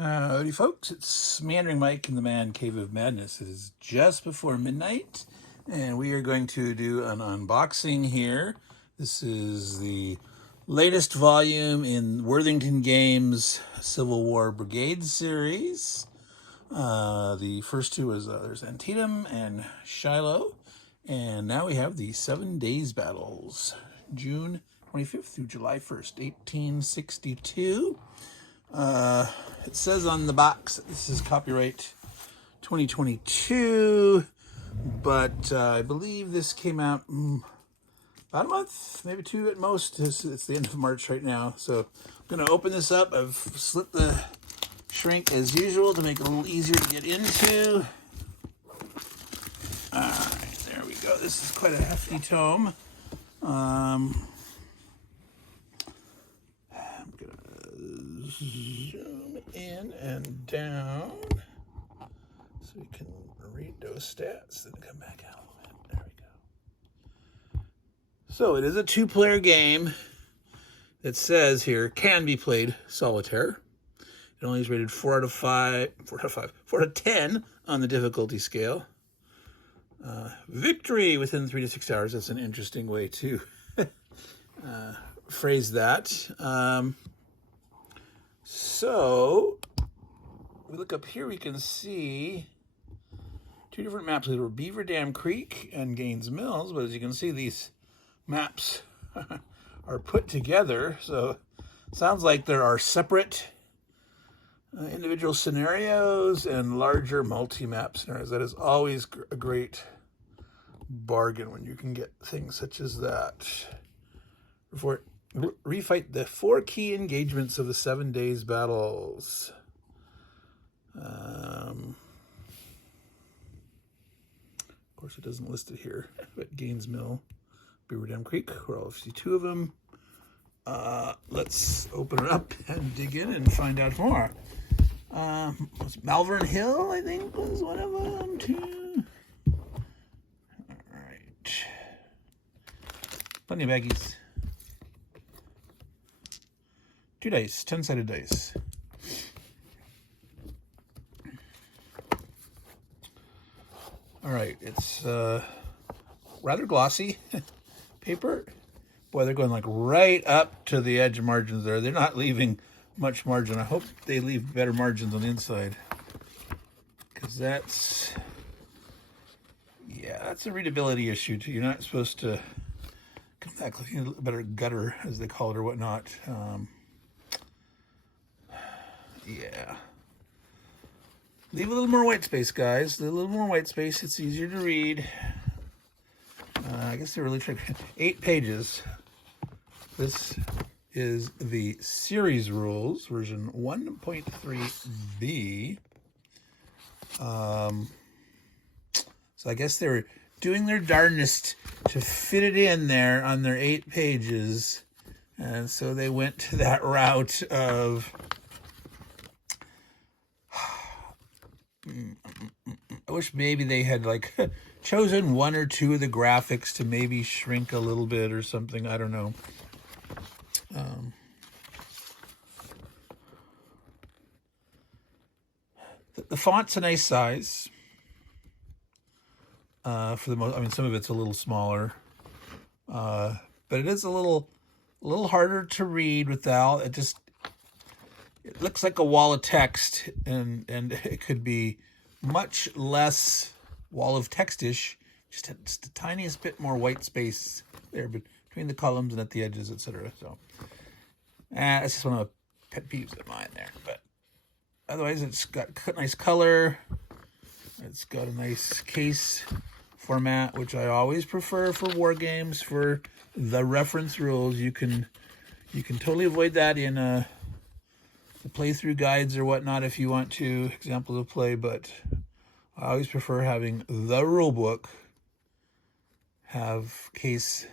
Howdy folks, it's Meandering Mike in the Man Cave of Madness. It is just before midnight, and we are going to do an unboxing here. This is the latest volume in Worthington Games Civil War Brigade series. The first two was there's Antietam and Shiloh, and now we have the 7 Days Battles, June 25th through July 1st, 1862. It says on the box this is copyright 2022, but I believe this came out about a month, maybe two at most. It's the end of March right now, so I'm going to open this up. I've slit the shrink as usual to make it a little easier to get into. All right, there we go. This is quite a hefty tome. I'm going to zoom in and down so we can read those stats, then come back out a little bit. There we go. So it is a two-player game. It says here, can be played solitaire. It only is rated 4 out of 10 on the difficulty scale. Victory within 3 to 6 hours. That's an interesting way to phrase that. So we look up here, we can see two different maps. There were Beaver Dam Creek and Gaines Mills, but as you can see, these maps are put together. So it sounds like there are separate individual scenarios and larger multi-map scenarios. That is always a great bargain when you can get things such as that. Before refight the 4 key engagements of the 7 Days Battles. Of course, it doesn't list it here, but Gaines Mill, Beaver Dam Creek, we're all see 2 of them. Let's open it up and dig in and find out more. Was Malvern Hill, I think, was one of them, too. All right. Plenty of baggies. 2 dice, 10-sided dice. All right, it's rather glossy paper. Boy, they're going like right up to the edge margins there. They're not leaving much margin. I hope they leave better margins on the inside, because that's a readability issue too. You're not supposed to come back looking a better gutter, as they call it, or whatnot. Leave a little more white space, guys. A little more white space. It's easier to read. I guess they're really tricky. 8 pages. This is the series rules, version 1.3b. So I guess they're doing their darndest to fit it in there on their 8 pages. And so they went to that route of... I wish maybe they had like chosen 1 or 2 of the graphics to maybe shrink a little bit or something. I don't know. The font's a nice size. For the most, I mean, some of it's a little smaller, but it is a little harder to read without it. It looks like a wall of text, and it could be much less wall of text-ish, just the tiniest bit more white space there between the columns and at the edges, etc. So that's just one of the pet peeves of mine there. But otherwise, it's got nice color. It's got a nice case format, which I always prefer for war games. For the reference rules, you can totally avoid that in the playthrough guides or whatnot if you want to, examples of play, but I always prefer having the rule book have case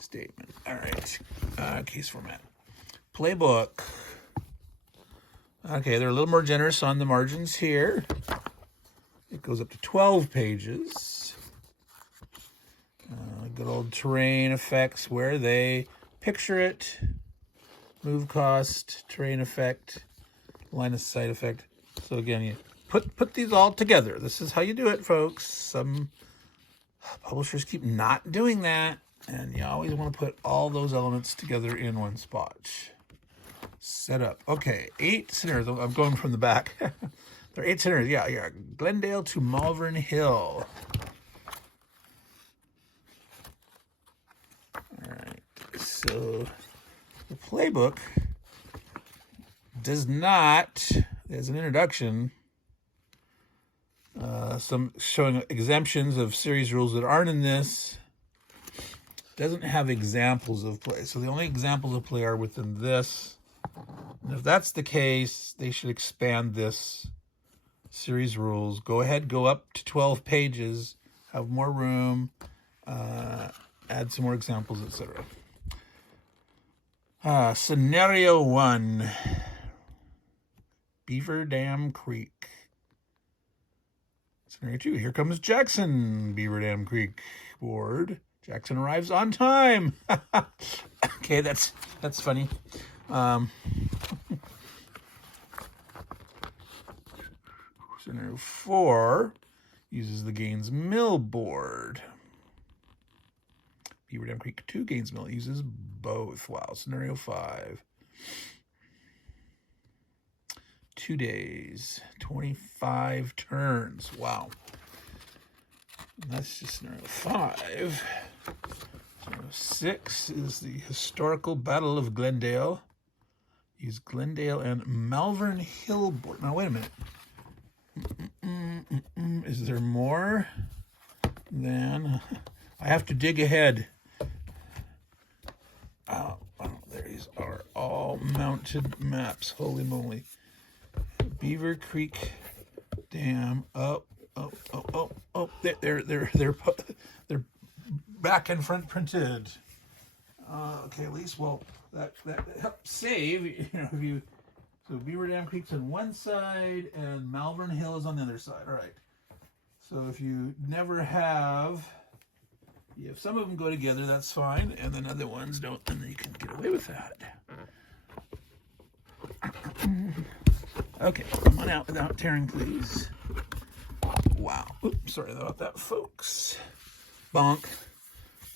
statement. All right, case format. Playbook. Okay, they're a little more generous on the margins here. It goes up to 12 pages. Good old terrain effects where they picture it. Move cost, terrain effect, line of sight effect. So again, you put these all together. This is how you do it, folks. Some publishers keep not doing that, and you always want to put all those elements together in one spot. Set up. Okay, 8 scenarios. I'm going from the back. There are 8 scenarios. Yeah. Glendale to Malvern Hill. All right. So the playbook does not, as an introduction, some showing exemptions of series rules that aren't in this. Doesn't have examples of play. So the only examples of play are within this. And if that's the case, they should expand this series rules. Go ahead, go up to 12 pages, have more room, add some more examples, etc. Scenario 1, Beaver Dam Creek. Scenario 2, here comes Jackson, Beaver Dam Creek board. Jackson arrives on time. Okay, that's funny. Scenario 4 uses the Gaines Mill board. Beaver Dam Creek 2 Gaines Mill uses both. Wow. Scenario 5. 2 days, 25 turns. Wow. And that's just scenario 5. Scenario 6 is the Historical Battle of Glendale. Use Glendale and Malvern Hill board. Now, wait a minute. Is there more than... I have to dig ahead. Oh, these are all mounted maps. Holy moly. Beaver Creek Dam. Oh. They're back and front printed. Okay, at least, well, that helps save. If you, so Beaver Dam Creek's on one side and Malvern Hill is on the other side. All right. So if you never have, if some of them go together, that's fine, and then other ones don't, and then you can get away with that. Okay, come on out without tearing, please. Wow. Oops, sorry about that, folks. Bonk.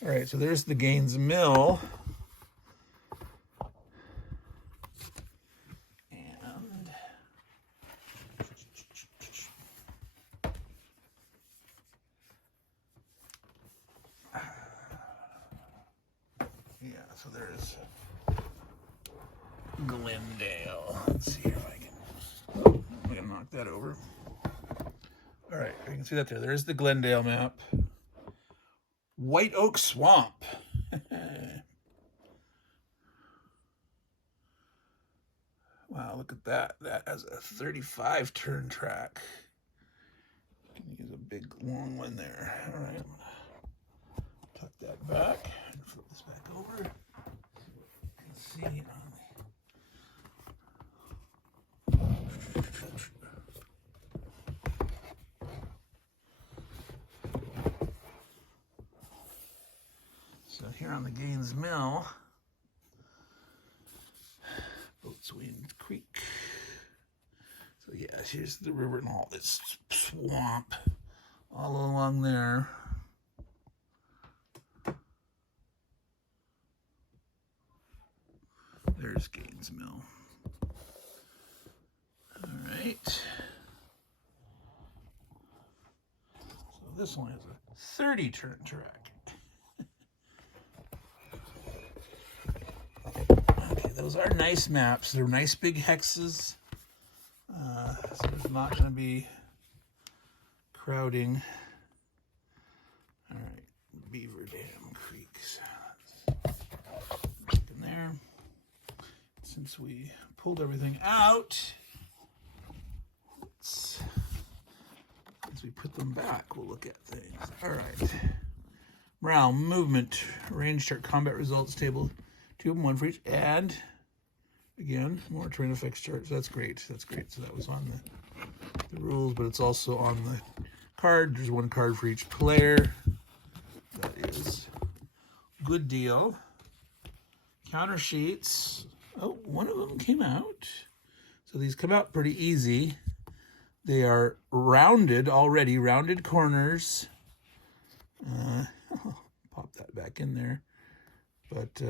All right, so there's the Gaines Mill. And yeah, so there's Glendale. Let's see if I can... I'm going to knock that over. All right, you can see that there. There's the Glendale map. White Oak Swamp. Wow, look at that. That has a 35 turn track. You can use a big long one there. All right. Tuck that back and flip this back over. You can see on So here on the Gaines Mill, Boatswain Creek. So yeah, here's the river and all this swamp all along there. There's Gaines Mill. All right. So this one is a 30 turn track. Those are nice maps. They're nice big hexes. So there's not going to be crowding. All right, Beaver Dam Creeks. In there. Since we pulled everything out, as we put them back, we'll look at things. All right. Morale, movement, range chart, combat results table. 2 of them, 1 for each, and again, more terrain effects charts. That's great. That's great. So that was on the rules, but it's also on the card. There's 1 card for each player. That is good deal. Counter sheets. Oh, one of them came out. So these come out pretty easy. They are rounded already, rounded corners. Pop that back in there. But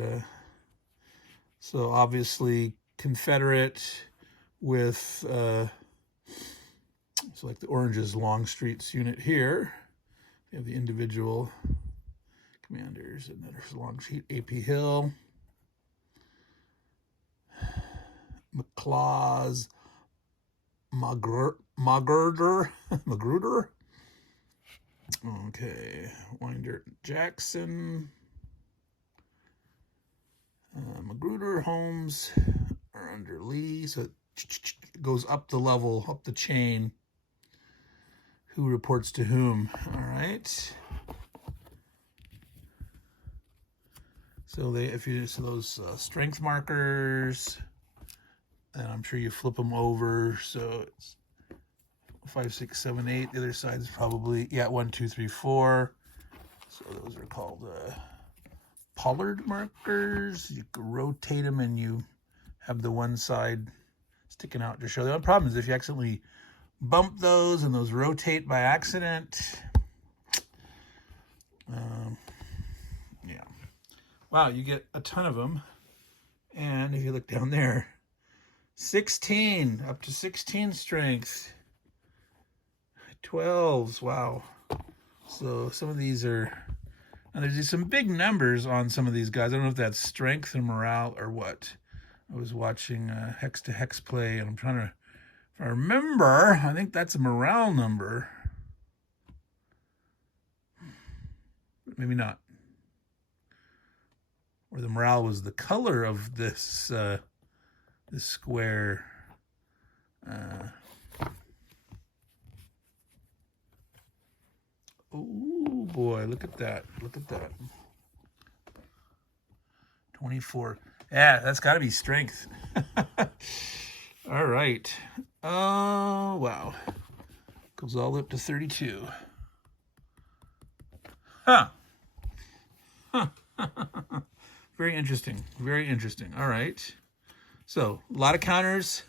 so obviously Confederate with so like the orange's Longstreet's unit here. You have the individual commanders, and then there's Longstreet, AP Hill, McLaws, Magruder. Okay, Winder, Jackson, Magruder, Holmes are under Lee, so it goes up the level, up the chain. Who reports to whom? All right. So if you so those strength markers, and I'm sure you flip them over. So it's 5, 6, 7, 8. The other side is probably 1, 2, 3, 4. So those are called Pollard markers. You can rotate them, and you have the one side sticking out to show. The only problem is if you accidentally bump those and those rotate by accident. Yeah. Wow, you get a ton of them. And if you look down there, 16, up to 16 strength. 12s, wow. So some of these are, and there's some big numbers on some of these guys. I don't know if that's strength and morale or what. I was watching Hex to Hex play, and I'm trying to, if I remember, I think that's a morale number. Maybe not. Or the morale was the color of this this square. Oh boy, look at that. Look at that. 24. Yeah, that's got to be strength. All right. Oh, wow. Goes all up to 32. Huh. Very interesting. Very interesting. All right. So, a lot of counters.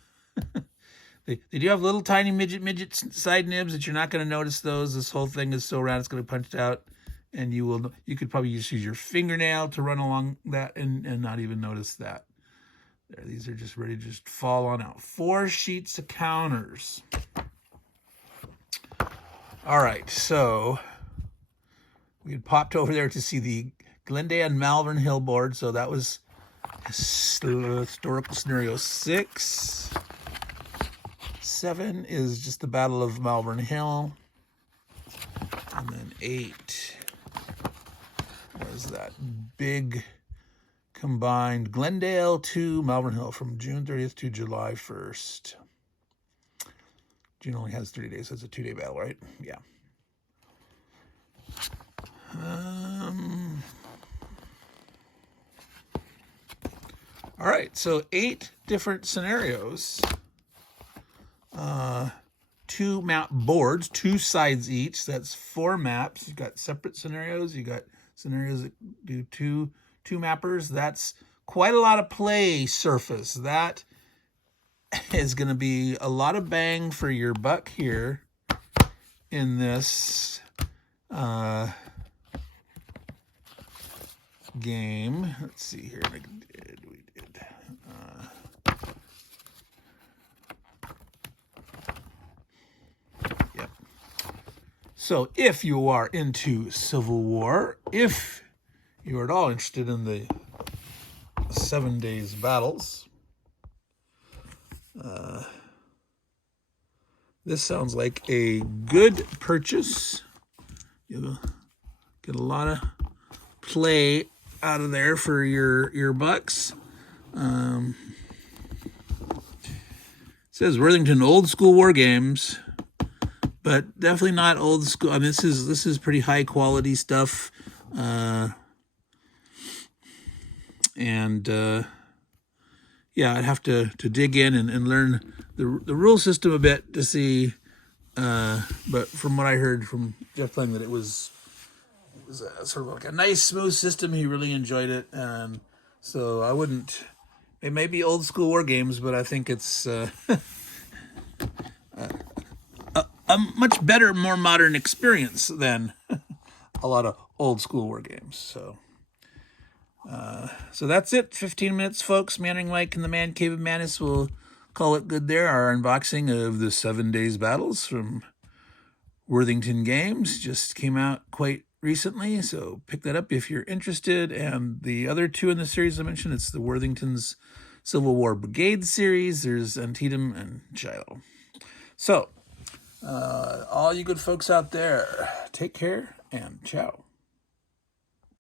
They do have little tiny midget side nibs that you're not going to notice those. This whole thing is so round it's going to punch out, and you could probably just use your fingernail to run along that and not even notice that. There, these are just ready to just fall on out. 4 sheets of counters. All right, so we had popped over there to see the Glendale and Malvern Hill board. So that was historical scenario 6. 7 is just the Battle of Malvern Hill. And then 8 was that big combined Glendale to Malvern Hill from June 30th to July 1st. June only has 30 days, so it's a 2-day battle, right? Yeah. All right, so 8 different scenarios. 2 map boards, 2 sides each. That's 4 maps. You've got separate scenarios. You got scenarios that do two mappers. That's quite a lot of play surface. That is going to be a lot of bang for your buck here in this game. Let's see here. We did. Yep. So if you are into Civil War, if you are at all interested in the 7 days battles, this sounds like a good purchase. You'll get a lot of play out of there for your bucks. It says Worthington old school war games, but definitely not old school. I mean, this is pretty high quality stuff, yeah, I'd have to dig in and learn the rule system a bit to see. But from what I heard from Jeff playing, that it was sort of like a nice, smooth system. He really enjoyed it, and so I wouldn't It may be old school war games, but I think it's a much better, more modern experience than a lot of old school war games. So that's it. 15 minutes, folks. Meandering Mike and the Man Cave of Madness will call it good there. Our unboxing of the 7 Days Battles from Worthington Games just came out quite recently, so pick that up if you're interested. And the other two in the series I mentioned, it's the Worthington's Civil War Brigade series. There's Antietam and Shiloh. So, all you good folks out there, take care and ciao.